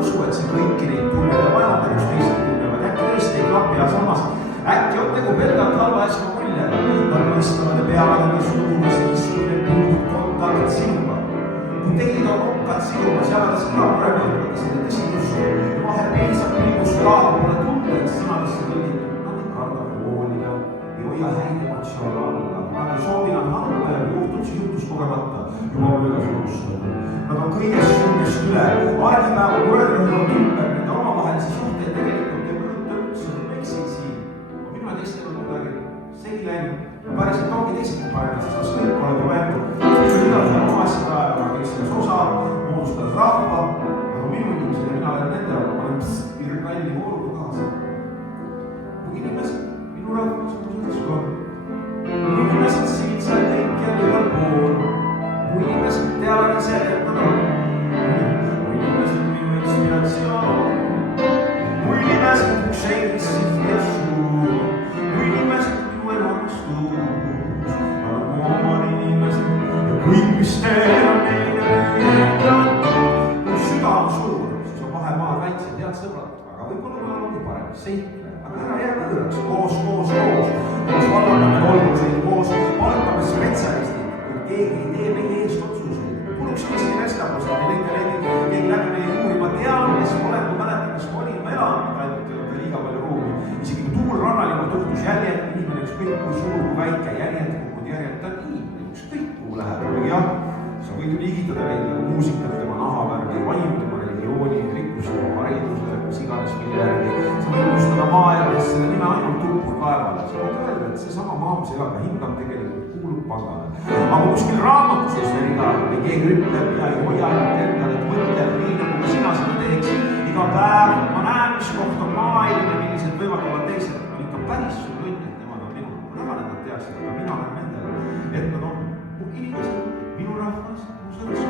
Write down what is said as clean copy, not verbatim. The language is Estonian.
usu, et see kõiki neid tunneb ja majandab üks teist tunnevad. Äkki tõesti ei klapi ja samas äkki on tegu pelgalt halva äsma muljega. Nad mõistavad ja peavad enda suunas, mis neil puudub kontakt sinuga. Kui teid on rokkad sinumas, jagades iga mure mõõdavad seda tõsidust. Ja vahel piisab ilmus raada pole tundeks sõnadesse kõllitud. Nad ei karda hoolida, ei hoia häid emotsioone alla. Nad ei soovi nad halba ja juhtub siis juhtuskogemata juba möödas unustada. Nad on kõigest sündist üle. Argipäeva muredrõhul on ümber nende omavahelisi suhteid tegelikult ei mõjuta üldse. Ma eksin siin. Minu teistele on midagi segi läinud. Päriselt ongi teised paremad, sest kõik oleb juba enda. Midagi on oma asjade ajaga, kes selles osa moodustades rahva, aga minu inimesed ja mina olen nende aga, ma olen virkalli vooluga kaasa. Kui inimesed minu rahvas muusetes on, kui inimesed siin seal kõik ja igal pool, kui inimesed teavad ise, et nad on, kui inimesed minu inspiratsioon, kui inimesed üks seis siht ja suur, kui inimesed minu enamustus, aga omad inimesed ja kõik, mis teil on neile müüdatud. Kui süda on suur, siis on vahemaad väiksed, head sõbrad, aga võib-olla ma ongi parem, seitle, aga ära jää võõraks, koos vallandame kolmuseid, koos vallandame spetsialistid, kui keegi ei tee meie eest otsuseid. Kuluks Eesti vestabused, keegi läbi meie uuri, ma tean, kes olen, ma mäletan, kes ma olin, ma elan, ainult ei ole liiga palju ruumi. Isegi kui tuul rannalikult õhtus jäljed, inimene ükskõik kui suur, kui väike jäljed, kukkud jäljed, ta on inimene, ükskõik kuhu läheb. Jah, sa võid ju liigitada neid nagu muusikat, tema nahavärgi, vaim, tema religiooni, rikkust, tema hariduse, mis iganes mille järgi. Sa võid unustada maailmas selle nime ainult tupur kaevale. Sa võid öelda, et seesama maa, mis elab ja hingab tegelikult kuulub pangale. Aga kuskil raamatus ja see riga või keegi ütleb ja ei hoia ainult endale, et mõtleb nii, nagu ka sina seda teeks. Iga päev ma näen, mis koht on maailm ja millised võivad olla teised. On ikka päris sul õnn, et nemad on minu. Ma tahan, et nad teaksid, aga mina olen nendele, et nad on inimesed, minu rahvas, mu sõnast